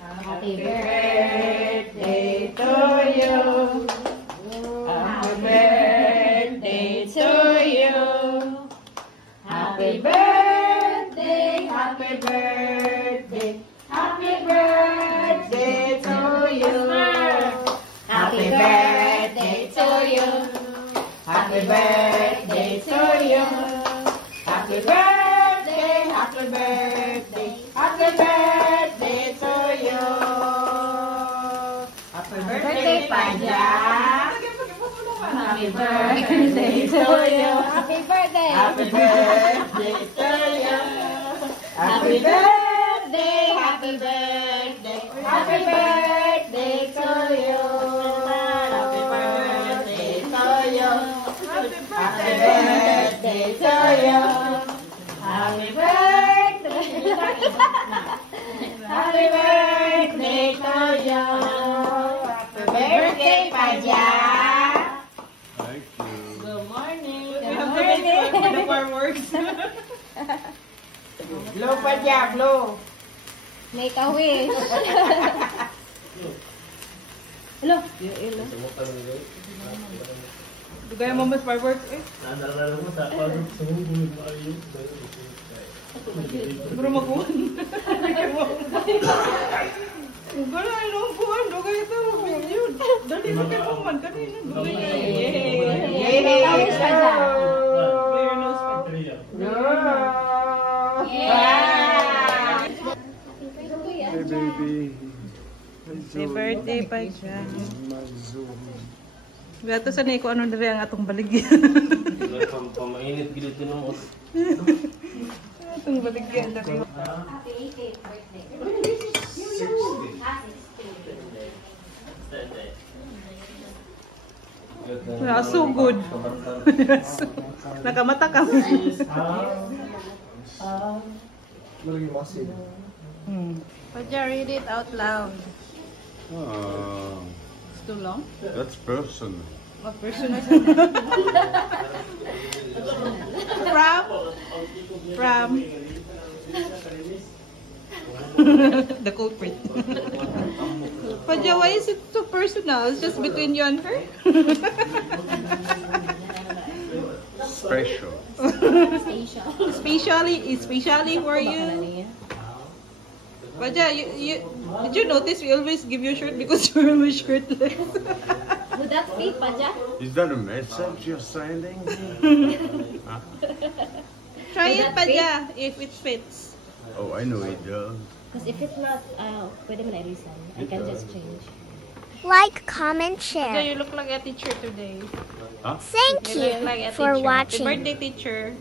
Happy birthday to you. Happy birthday to you. Happy birthday, happy birthday, happy birthday to you. Happy birthday to you. Happy birthday to you. Happy birthday, happy birthday, happy birthday to you. Happy birthday, Panja. Happy birthday to you. Happy birthday. Happy birthday to you. Happy birthday, happy birthday, happy birthday to you. Happy birthday to you. Happy birthday to you. Happy birthday. Happy birthday to you. Happy birthday, Panja. Thank you. Good morning. We have to make the fireworks. Blow, Panja, blow. Make a wish. Hello. Dugay mo mas fireworks eh. Bro makuhan. Gala ano kuhan dugay ito. Yun. Dali mo kay kuman kanina. Dugay. Yay! Clear nose Panja. Hey, baby. Happy birthday Panja. Gato sa ko ano diri ang atong baligyan. Pamainit gid tinumot. Atong baligyan diri. Happy 8th birthday. So good. Nakamata ka. Panja, read it out loud. Oh, It's too long. that's personal. What person is it? From the culprit. Panja, why is it so personal? It's just between you and her? Special. Especially for you. Panja, did you notice we always give you a shirt because you're always shirtless? Would that fit, Panja? Is that a message you're sending? Huh? Try it, Would that Panja, if it fits. Oh, I know it does. Because if it's not, pwede mo na i-resign. I can just change. Like, comment, Panja, share. you look like a teacher today. Huh? Thank You look you like a for teacher. Happy watching. birthday, teacher.